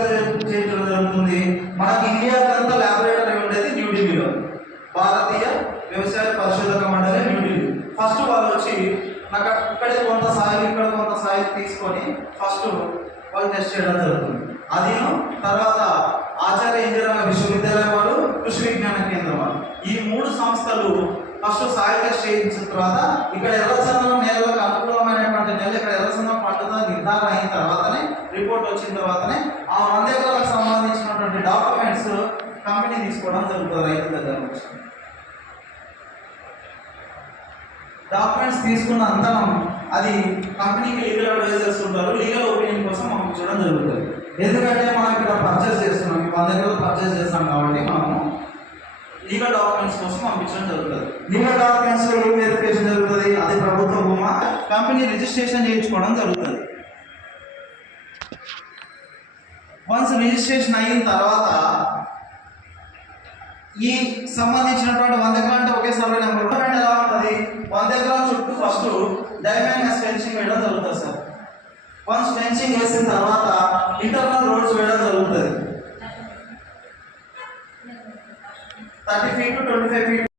చేయించడం జరుగుతుంది. మనకి ఇండియాకంతా ల్యాబొరేటరీ ఉండేది న్యూఢిల్లీలో, భారతీయ వ్యవసాయ పరిశోధక మండలి న్యూఢిల్లీ. ఫస్ట్ వాళ్ళు వచ్చి నాకు ఇక్కడే కొంత సాయిల్ ఇక్కడ కొంత సాయిల్ తీసుకొని ఫస్ట్ వాళ్ళు టెస్ట్ చేయడం జరుగుతుంది. అది తర్వాత ఆచార్య ఇంజనీరింగ్ విశ్వవిద్యాలయం వాళ్ళు, కృషి విజ్ఞాన కేంద్రం వాళ్ళు, ఈ 3 సంస్థలు ఫస్ట్ సాయిల్ టెస్ట్ చేయించిన తర్వాత ఇక్కడ ఎర్రచందనం నేలకు అనుకూలమైనటువంటి నేల ఇక్కడ ఎర్రచందనం పండుగ నిర్ధారణ అయిన తర్వాతనే రిపోర్ట్ వచ్చిన తర్వాతనే ఆ 100 ఎకరాలకు సంబంధించినటువంటి డాక్యుమెంట్స్ కంపెనీ తీసుకోవడం జరుగుతుంది. రైతు దగ్గర నుంచి డాక్యుమెంట్స్ తీసుకున్న అంతరం అది కంపెనీకి లీగల్ అడ్వైజర్స్ ఉంటారు, లీగల్ ఒపీనియన్ కోసం పంపించడం జరుగుతుంది. ఎందుకంటే మనం ఇక్కడ పర్చేస్ చేస్తున్నాం, 100 ఎకరాలు పర్చేస్ చేస్తాం కాబట్టి మనము లీగల్ డాక్యుమెంట్స్ కోసం పంపించడం జరుగుతుంది. లీగల్ డాక్యుమెంట్స్ లో ఏం వెరిఫికేషన్ జరుగుతుంది, అది ప్రభుత్వ భూమా, కంపెనీ రిజిస్ట్రేషన్ చేయించుకోవడం జరుగుతుంది. వన్స్ రిజిస్ట్రేషన్ అయిన తర్వాత ఈ సంబంధించినటువంటి 100 ఎకరాలు అంటే ఒకే సర్వే నెంబర్ ఎలా ఉంటుంది, 100 ఎకరాల చుట్టూ ఫస్ట్ డైమండ్ ఫెన్సింగ్ వేయడం జరుగుతుంది సార్. వన్స్ ఫెన్సింగ్ వేసిన తర్వాత ఇంటర్నల్ రోడ్స్ వేయడం జరుగుతుంది. 30 feet to 25 feet